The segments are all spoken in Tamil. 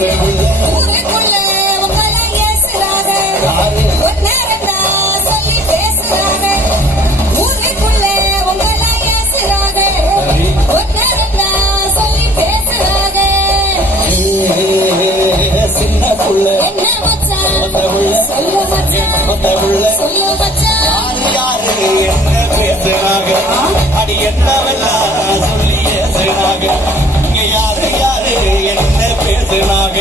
ஊருக்குள்ள உங்களை ஏசுறாங்க ஒன்னரண்டா சொல்லி பேசுறாங்க ஊருக்குள்ள உங்களை ஏசுறாங்க ஒன்னரண்டா சொல்லி பேசுறாங்க சின்ன புள்ள என்ன மச்சான் சொல்லு மச்சான் சொல்லு மச்சான் யாரு என்ன பேசுறாங்க அடி என்னவெல்லாம் சொல்லி ஏசுறாங்க இங்க யாரு யாரு என்ன பேசுறாங்க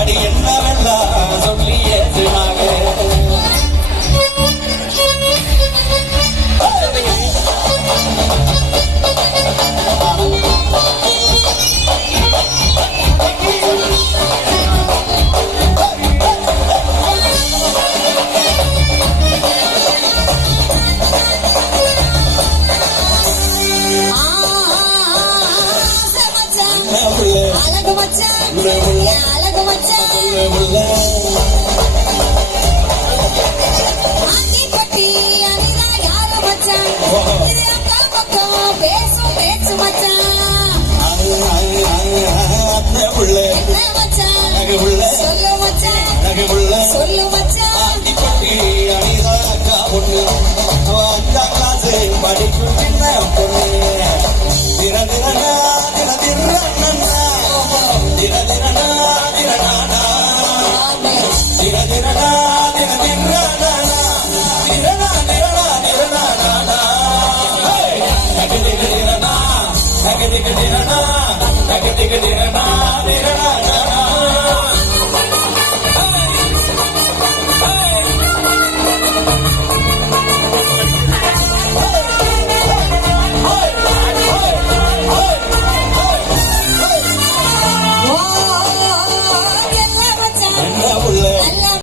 அடி என்னவெல்லாம் சொல்லி ஏசுறாங்க அழகு மச்சான் அழகு மச்சான்